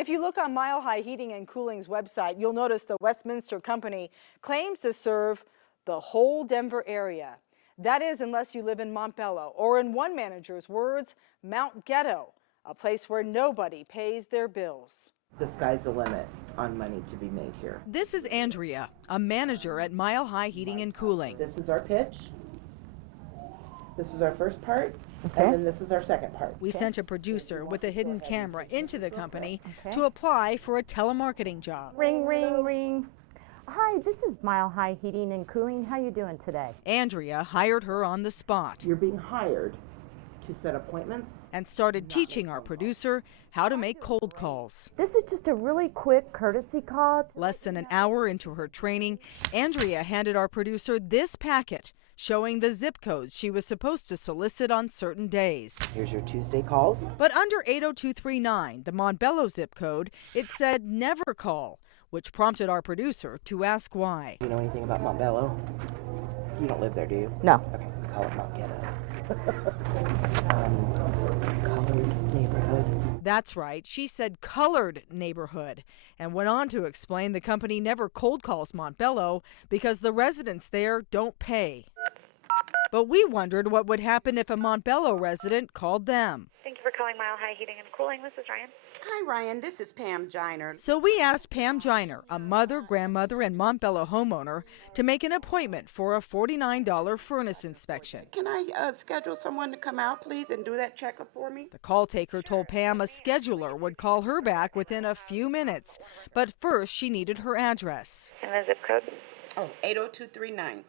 If you look on Mile High Heating and Cooling's website, you'll notice the Westminster company claims to serve the whole Denver area. That is, unless you live in Montbello, or in one manager's words, Mount Ghetto, a place where nobody pays their bills. The sky's the limit on money to be made here. This is Andrea, a manager at Mile High Heating and Cooling. This is our pitch. This is our first part, and then this is our second part. We sent a producer with a hidden camera into the company to apply for a telemarketing job. Ring, ring, ring. Hi, this is Mile High Heating and Cooling. How you doing today? Andrea hired her on the spot. You're being hired to set appointments and started teaching our producer how to make cold calls. This is just a really quick courtesy call. Less than an hour into her training, Andrea handed our producer this packet showing the zip codes she was supposed to solicit on certain days. Here's your Tuesday calls. But under 80239, the Montbello zip code, it said never call, which prompted our producer to ask why. You know anything about Montbello? You don't live there, do you? No. Okay, we call it Mount Ghetto. Colored neighborhood. That's right, she said colored neighborhood, and went on to explain the company never cold calls Montbello because the residents there don't pay. But we wondered what would happen if a Montbello resident called them. Thank you for calling Mile High Heating and Cooling. This is Ryan. Hi, Ryan. This is Pam Giner. So we asked Pam Giner, a mother, grandmother, and Montbello homeowner, to make an appointment for a $49 furnace inspection. Can I schedule someone to come out, please, and do that checkup for me? The call taker told Pam a scheduler would call her back within a few minutes. But first, she needed her address. And the zip code? Oh, 80239.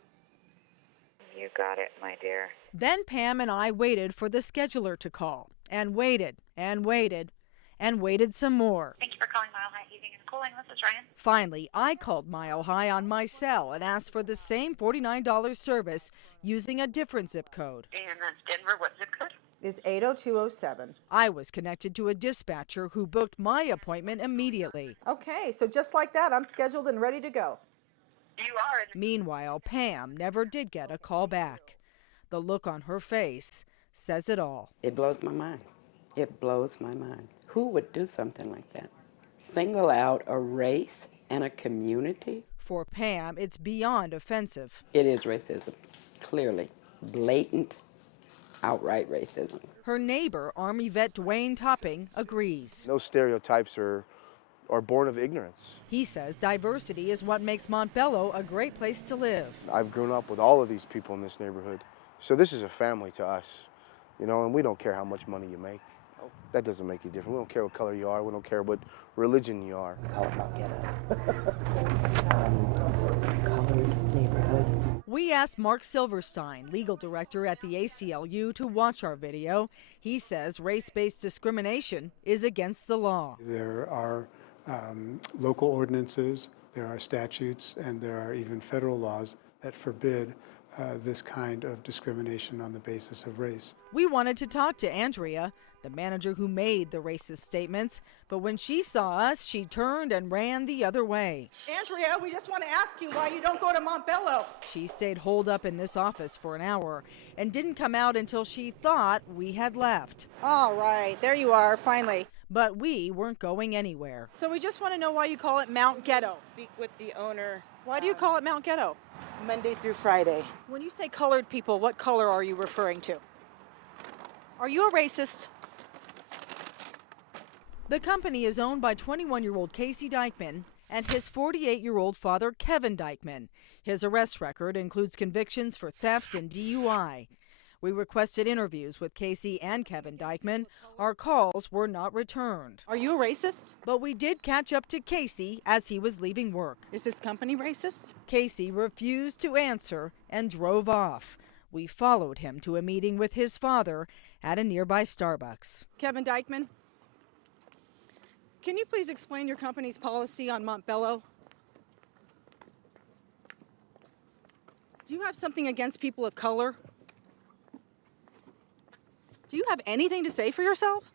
You got it, my dear. Then Pam and I waited for the scheduler to call, and waited, and waited, and waited some more. Thank you for calling Mile High Heating and Cooling. This is Ryan. Finally, I called Mile High on my cell and asked for the same $49 service using a different zip code. And that's Denver. What zip code? Is 80207. I was connected to a dispatcher who booked my appointment immediately. Okay, so just like that, I'm scheduled and ready to go. You are. Meanwhile, Pam never did get a call back. The look on her face says it all. It blows my mind. It blows my mind. Who would do something like that? Single out a race and a community? For Pam, it's beyond offensive. It is racism. Clearly. Blatant, outright racism. Her neighbor, Army vet Dwayne Topping, agrees. Those stereotypes are born of ignorance. He says diversity is what makes Montbello a great place to live. I've grown up with all of these people in this neighborhood. So this is a family to us, you know, and we don't care how much money you make. That doesn't make you different. We don't care what color you are. We don't care what religion you are. Call it Mount Ghetto. Colored neighborhood. We asked Mark Silverstein, legal director at the ACLU, to watch our video. He says race-based discrimination is against the law. There are local ordinances, there are statutes, and there are even federal laws that forbid this kind of discrimination on the basis of race. We wanted to talk to Andrea, the manager who made the racist statements, but when she saw us, she turned and ran the other way. Andrea, we just want to ask you why you don't go to Montbello. She stayed holed up in this office for an hour and didn't come out until she thought we had left. All right, there you are, finally. But we weren't going anywhere. So we just want to know why you call it Mount Ghetto. Speak with the owner. Why do you call it Mount Ghetto? Monday through Friday. When you say colored people, what color are you referring to? Are you a racist? The company is owned by 21-year-old Casey Dykeman and his 48-year-old father, Kevin Dykeman. His arrest record includes convictions for theft and DUI. We requested interviews with Casey and Kevin Dykeman. Our calls were not returned. Are you a racist? But we did catch up to Casey as he was leaving work. Is this company racist? Casey refused to answer and drove off. We followed him to a meeting with his father at a nearby Starbucks. Kevin Dykeman, can you please explain your company's policy on Montbello? Do you have something against people of color? Do you have anything to say for yourself?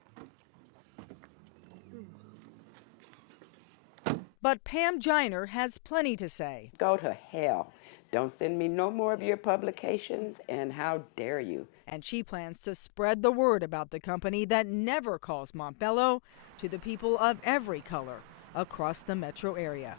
But Pam Giner has plenty to say. Go to hell. Don't send me no more of your publications, and how dare you? And and she plans to spread the word about the company that never calls Montbello to the people of every color across the metro area.